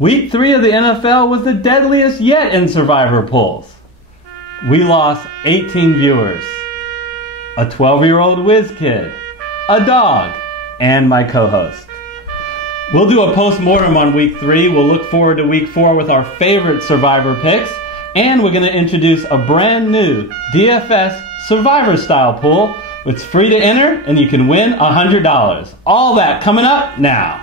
Week 3 of the NFL was the deadliest yet in survivor pools. We lost 18 viewers, a 12-year-old whiz kid, a dog, and my co-host. We'll do a post-mortem on Week 3. We'll look forward to Week 4 with our favorite survivor picks. And we're going to introduce a brand new DFS survivor-style pool. It's free to enter, and you can win $100. All that coming up now.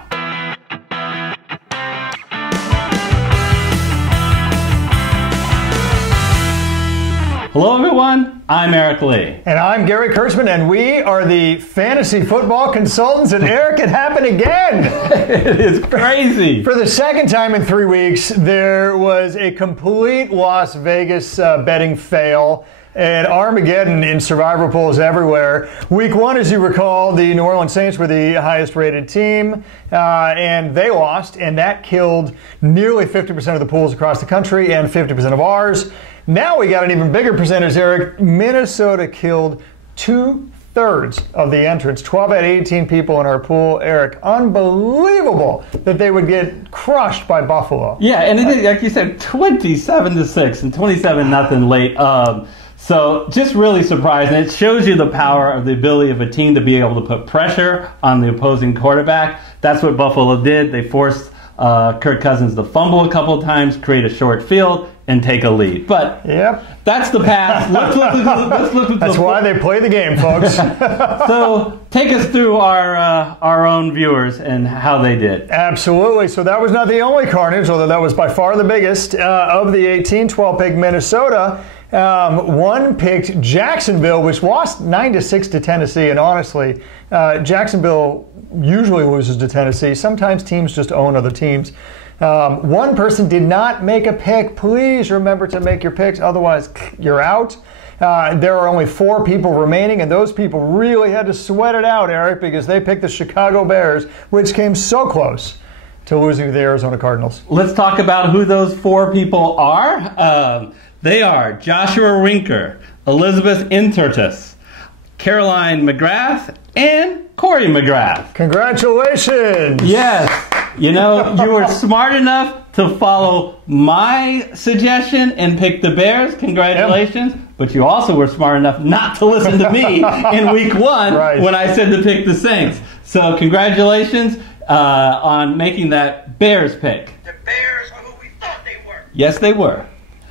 Hello everyone, I'm Eric Lee. And I'm Gary Kurtzman, and we are the fantasy football consultants, and Eric, it happened again. It is crazy. For the second time in 3 weeks, there was a complete Las Vegas betting fail. And Armageddon in survivor pools everywhere. Week 1, as you recall, the New Orleans Saints were the highest rated team, and they lost, and that killed nearly 50% of the pools across the country and 50% of ours. Now we got an even bigger percentage, Eric. Minnesota killed 2/3 of the entrants, 12 out of 18 people in our pool. Eric, unbelievable that they would get crushed by Buffalo. Yeah, and it is, like you said, 27-6 and 27-0 late. So just really surprising. It shows you the power of the ability of a team to be able to put pressure on the opposing quarterback. That's what Buffalo did. They forced Kirk Cousins to fumble a couple of times, create a short field, and take a lead. But yep, that's the past. Let's look at that's why they play the game, folks. So take us through our own viewers and how they did. Absolutely. So that was not the only carnage, although that was by far the biggest. Of the 18, 12 picked Minnesota. One picked Jacksonville, which lost 9-6 to Tennessee. And honestly, Jacksonville usually loses to Tennessee. Sometimes teams just own other teams. One person did not make a pick. Please remember to make your picks, otherwise you're out. There are only 4 people remaining, and those people really had to sweat it out, Eric, because they picked the Chicago Bears, which came so close to losing to the Arizona Cardinals. Let's talk about who those 4 people are. They are Joshua Rinker, Elizabeth Intertus, Caroline McGrath, and Corey McGrath. Congratulations! Yes. You know, you were smart enough to follow my suggestion and pick the Bears. Congratulations. Yep. But you also were smart enough not to listen to me in week 1 right, when I said to pick the Saints. So congratulations on making that Bears pick. The Bears are who we thought they were. Yes, they were.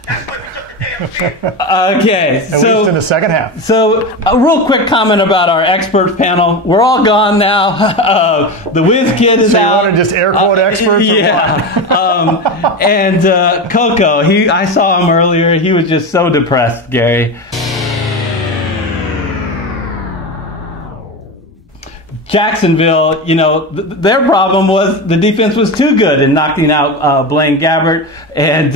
That's why we took the damn field. Okay, At least in the second half. So a real quick comment about our experts panel. We're all gone now. The whiz kid is so out. You want to just air quote experts? Yeah. And Coco, I saw him earlier. He was just so depressed, Gary. Jacksonville, you know, their problem was the defense was too good in knocking out Blaine Gabbert, and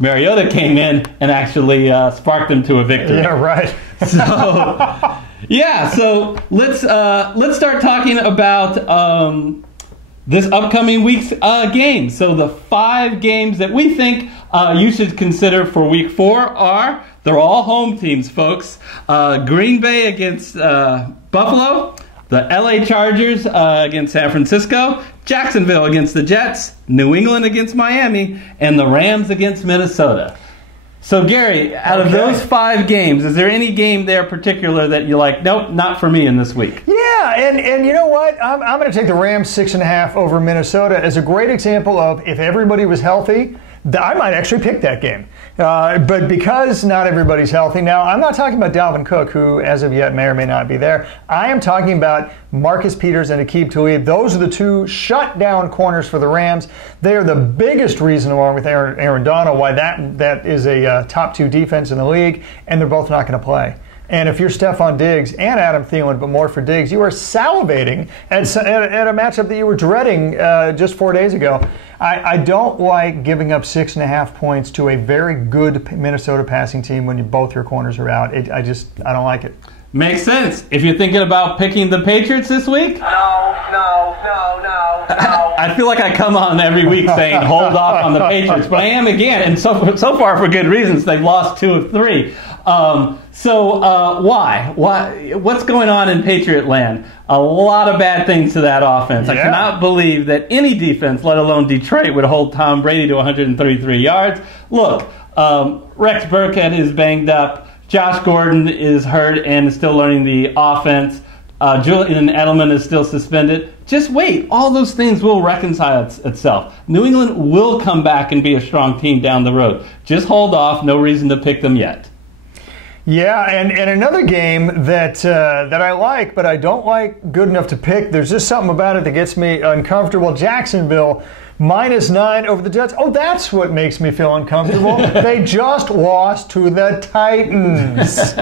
Mariota came in and actually sparked them to a victory. Yeah, right. So, yeah, so let's start talking about this upcoming week's game. So the 5 games that we think you should consider for week 4 they're all home teams, folks. Green Bay against Buffalo. The LA Chargers against San Francisco, Jacksonville against the Jets, New England against Miami, and the Rams against Minnesota. So, Gary, out of those 5 games, is there any game there particular that you're like, nope, not for me in this week? Yeah, and you know what? I'm going to take the Rams 6.5 over Minnesota as a great example of if everybody was healthy, I might actually pick that game. But because not everybody's healthy, now I'm not talking about Dalvin Cook, who as of yet may or may not be there. I am talking about Marcus Peters and Aqib Talib. Those are the 2 shutdown corners for the Rams. They are the biggest reason, along with Aaron Donald, why that is a top 2 defense in the league, and they're both not going to play. And if you're Stephon Diggs and Adam Thielen, but more for Diggs, you are salivating at a matchup that you were dreading just 4 days ago. I don't like giving up 6.5 points to a very good Minnesota passing team when both your corners are out. I don't like it. Makes sense. If you're thinking about picking the Patriots this week? No. I feel like I come on every week saying hold off on the Patriots, but I am again, and so far for good reasons. They've lost 2 of 3. Why? What's going on in Patriot land? A lot of bad things to that offense. Yeah. I cannot believe that any defense, let alone Detroit, would hold Tom Brady to 133 yards. Look, Rex Burkhead is banged up. Josh Gordon is hurt and is still learning the offense. Julian Edelman is still suspended. Just wait. All those things will reconcile itself. New England will come back and be a strong team down the road. Just hold off. No reason to pick them yet. Yeah, and another game that I like, but I don't like good enough to pick. There's just something about it that gets me uncomfortable. Jacksonville -9 over the Jets. Oh, that's what makes me feel uncomfortable. They just lost to the Titans.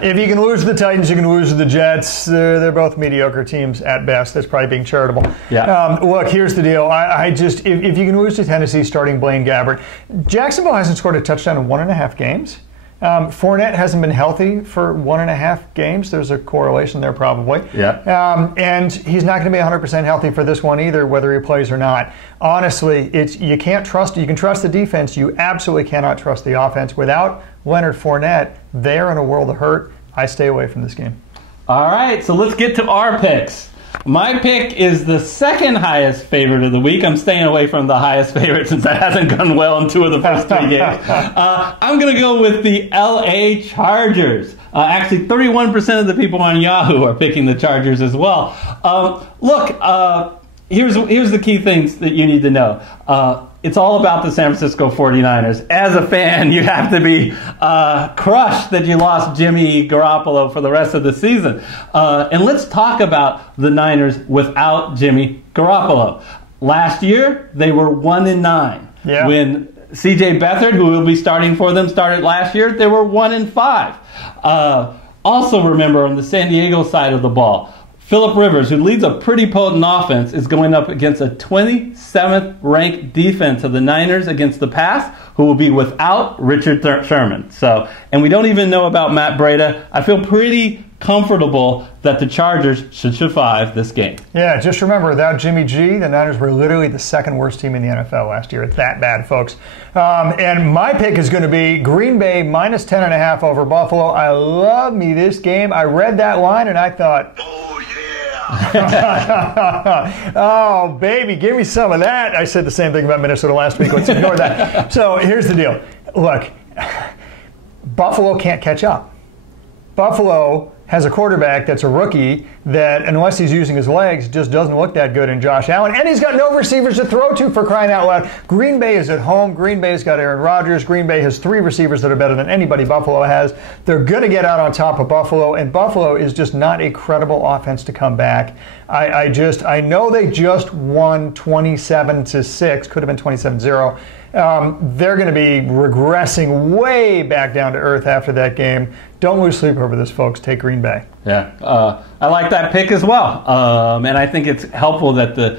If you can lose to the Titans, you can lose to the Jets. They're both mediocre teams at best. That's probably being charitable. Yeah. Look, here's the deal. I just, if you can lose to Tennessee starting Blaine Gabbert, Jacksonville hasn't scored a touchdown in 1.5 games. Fournette hasn't been healthy for 1.5 games. There's a correlation there probably. Yeah. And he's not going to be 100% healthy for this one either, whether he plays or not. Honestly, you can't trust. You can trust the defense. You absolutely cannot trust the offense. Without Leonard Fournette, they're in a world of hurt. I stay away from this game. All right, so let's get to our picks. My pick is the second highest favorite of the week. I'm staying away from the highest favorite since that hasn't gone well in 2 of the first 3 games. I'm going to go with the LA Chargers. Actually, 31% of the people on Yahoo are picking the Chargers as well. Here's the key things that you need to know. It's all about the San Francisco 49ers. As a fan, you have to be crushed that you lost Jimmy Garoppolo for the rest of the season. And let's talk about the Niners without Jimmy Garoppolo. Last year, they were 1-9. Yeah. When C.J. Beathard, who will be starting for them, started last year, they were 1-5. Also remember, on the San Diego side of the ball, Phillip Rivers, who leads a pretty potent offense, is going up against a 27th ranked defense of the Niners against the pass, who will be without Richard Sherman. And we don't even know about Matt Breida. I feel pretty comfortable that the Chargers should survive this game. Yeah, just remember, without Jimmy G, the Niners were literally the second worst team in the NFL last year. It's that bad, folks. And my pick is going to be Green Bay -10.5 over Buffalo. I love me this game. I read that line and I thought, Oh, yeah. oh, baby, give me some of that. I said the same thing about Minnesota last week. Let's ignore that. So here's the deal. Look, Buffalo can't catch up. Buffalo has a quarterback that's a rookie that, unless he's using his legs, just doesn't look that good in Josh Allen. And he's got no receivers to throw to, for crying out loud. Green Bay is at home. Green Bay's got Aaron Rodgers. Green Bay has 3 receivers that are better than anybody Buffalo has. They're going to get out on top of Buffalo, and Buffalo is just not a credible offense to come back. I know they just won 27-6, could have been 27-0. They're going to be regressing way back down to earth after that game. Don't lose sleep over this, folks. Take Green Bay. Yeah, I like that pick as well. And I think it's helpful that the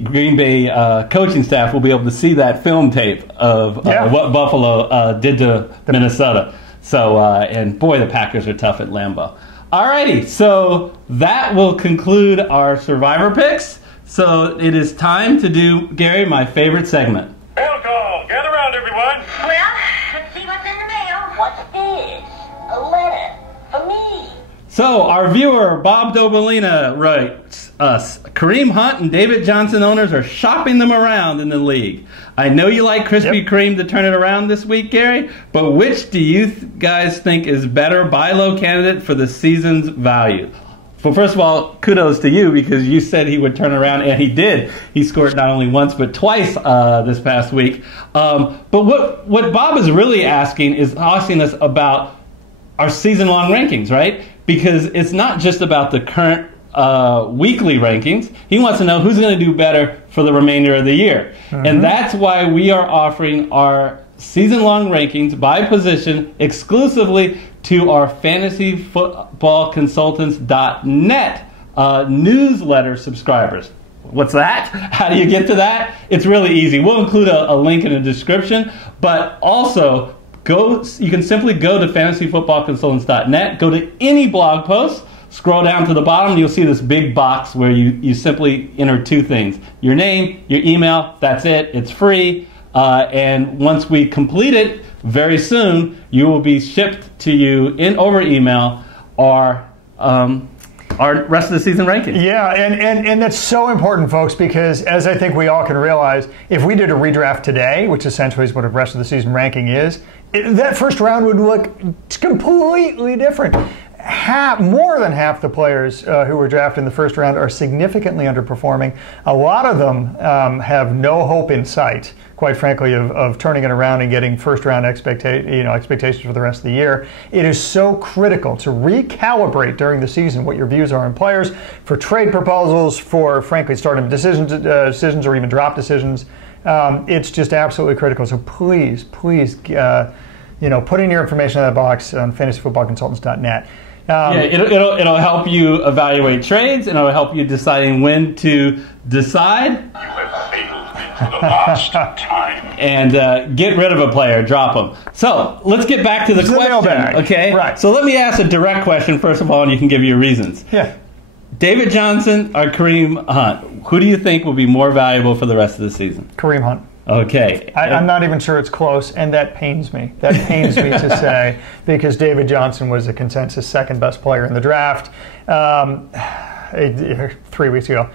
Green Bay coaching staff will be able to see that film tape of what Buffalo did to Minnesota. So, and boy, the Packers are tough at Lambeau. Alrighty, so that will conclude our Survivor picks. So it is time to do, Gary, my favorite segment. Mail call. Gather around, everyone. Well, let's see what's in the mail. What's this? A letter for me. So our viewer, Bob Dobalina, writes us, Kareem Hunt and David Johnson owners are shopping them around in the league. I know you like Krispy Kreme to turn it around this week, Gary, but which do you guys think is better buy low candidate for the season's value? Well, first of all, kudos to you because you said he would turn around, and he did. He scored not only once but twice this past week. But what Bob is really asking us about our season-long rankings, right? Because it's not just about the current weekly rankings. He wants to know who's going to do better for the remainder of the year. Mm-hmm. And that's why we are offering our season-long rankings by position exclusively to our fantasyfootballconsultants.net newsletter subscribers. What's that? How do you get to that? It's really easy. We'll include a link in the description, but also you can simply go to fantasyfootballconsultants.net, go to any blog post, scroll down to the bottom, and you'll see this big box where you simply enter 2 things. Your name, your email, that's it. It's free. And once we complete it, very soon, you will be shipped to you over email our rest of the season ranking. Yeah, and that's so important, folks, because as I think we all can realize, if we did a redraft today, which essentially is what a rest of the season ranking is, that first round would look completely different. More than half the players who were drafted in the first round are significantly underperforming. A lot of them have no hope in sight, quite frankly, of turning it around and getting first-round expectations for the rest of the year. It is so critical to recalibrate during the season what your views are on players, for trade proposals, for, frankly, starting decisions or even drop decisions. It's just absolutely critical. So please, put in your information in that box on fantasyfootballconsultants.net. It'll help you evaluate trades, and it'll help you deciding when to decide. You have failed me for the last time. And get rid of a player, drop them. So let's get back to the question. Okay, right. So let me ask a direct question first of all, and you can give your reasons. Yeah. David Johnson or Kareem Hunt? Who do you think will be more valuable for the rest of the season? Kareem Hunt. Okay. I'm not even sure it's close, and that pains me. That pains me to say, because David Johnson was a consensus second best player in the draft 3 weeks ago.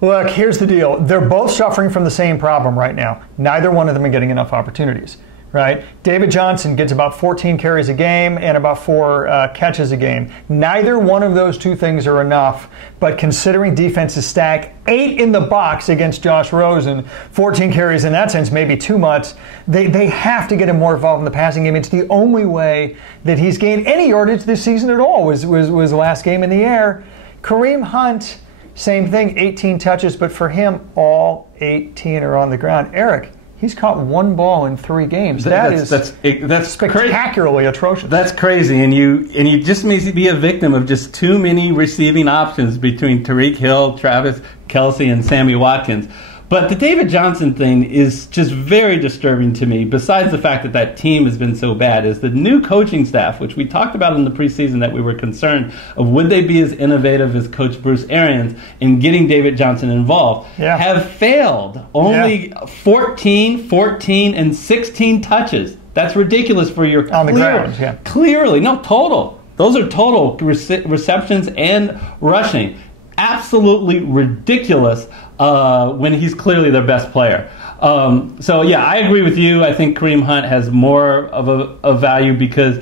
Look, here's the deal. They're both suffering from the same problem right now. Neither one of them are getting enough opportunities. Right? David Johnson gets about 14 carries a game and about 4 catches a game. Neither one of those two things are enough, but considering defenses stack 8 in the box against Josh Rosen, 14 carries in that sense may be too much. They have to get him more involved in the passing game. It's the only way that he's gained any yardage this season at all was the last game in the air. Kareem Hunt, same thing, 18 touches, but for him, all 18 are on the ground. Eric, he's caught 1 ball in 3 games. That's spectacularly atrocious. That's crazy, and you just may be a victim of just too many receiving options between Tyreek Hill, Travis Kelce, and Sammy Watkins. But the David Johnson thing is just very disturbing to me, besides the fact that that team has been so bad, is the new coaching staff, which we talked about in the preseason that we were concerned of would they be as innovative as Coach Bruce Arians in getting David Johnson involved, have failed. Only 14, and 16 touches. That's ridiculous for your on the ground. Yeah. Clearly, no, total. Those are total receptions and rushing. Absolutely ridiculous when he's clearly their best player. So, yeah, I agree with you. I think Kareem Hunt has more of a value because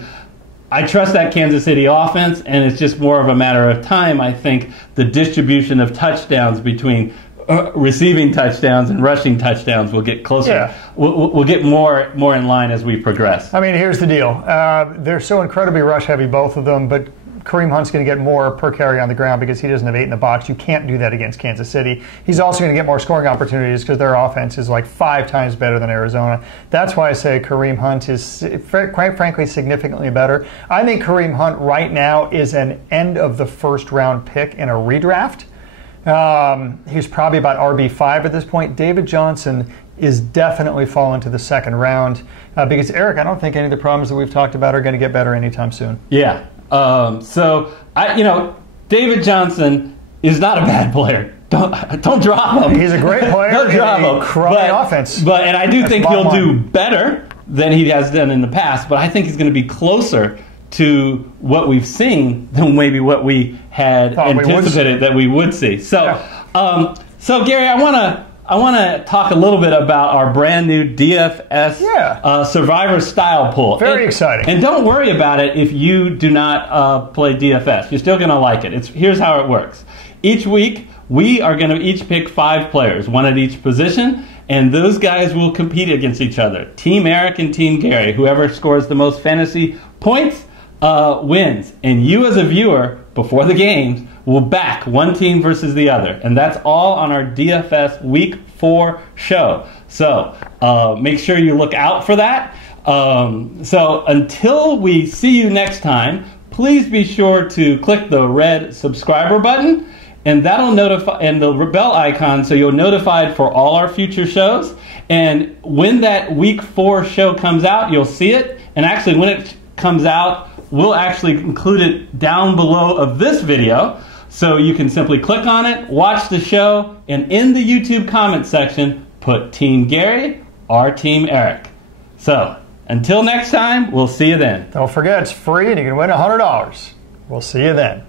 I trust that Kansas City offense, and it's just more of a matter of time. I think the distribution of touchdowns between receiving touchdowns and rushing touchdowns will get closer. Yeah. We'll get more in line as we progress. I mean, here's the deal. They're so incredibly rush-heavy, both of them, but Kareem Hunt's going to get more per carry on the ground because he doesn't have 8 in the box. You can't do that against Kansas City. He's also going to get more scoring opportunities because their offense is like 5 times better than Arizona. That's why I say Kareem Hunt is, quite frankly, significantly better. I think Kareem Hunt right now is an end of the first round pick in a redraft. He's probably about RB5 at this point. David Johnson is definitely falling to the second round because, Eric, I don't think any of the problems that we've talked about are going to get better anytime soon. Yeah. David Johnson is not a bad player. Don't drop him. He's a great player. Don't drop him. Crummy offense. And I do think he'll do better than he has done in the past. But I think he's going to be closer to what we've seen than maybe what we had anticipated that we would see. So, so Gary, I want to talk a little bit about our brand new DFS Survivor Style Pool. Very exciting. And don't worry about it if you do not play DFS. You're still going to like it. Here's how it works. Each week, we are going to each pick 5 players, 1 at each position, and those guys will compete against each other. Team Eric and Team Gary. Whoever scores the most fantasy points wins. And you as a viewer, before the games, will back one team versus the other. And that's all on our DFS Week 4 show. So make sure you look out for that. So until we see you next time, please be sure to click the red subscriber button, and that'll notify, and the bell icon, so you're notified for all our future shows. And when that Week 4 show comes out, you'll see it. And actually, when it comes out, we'll actually include it down below of this video. So you can simply click on it, watch the show, and in the YouTube comment section, put Team Gary our Team Eric. So, until next time, we'll see you then. Don't forget, it's free and you can win $100. We'll see you then.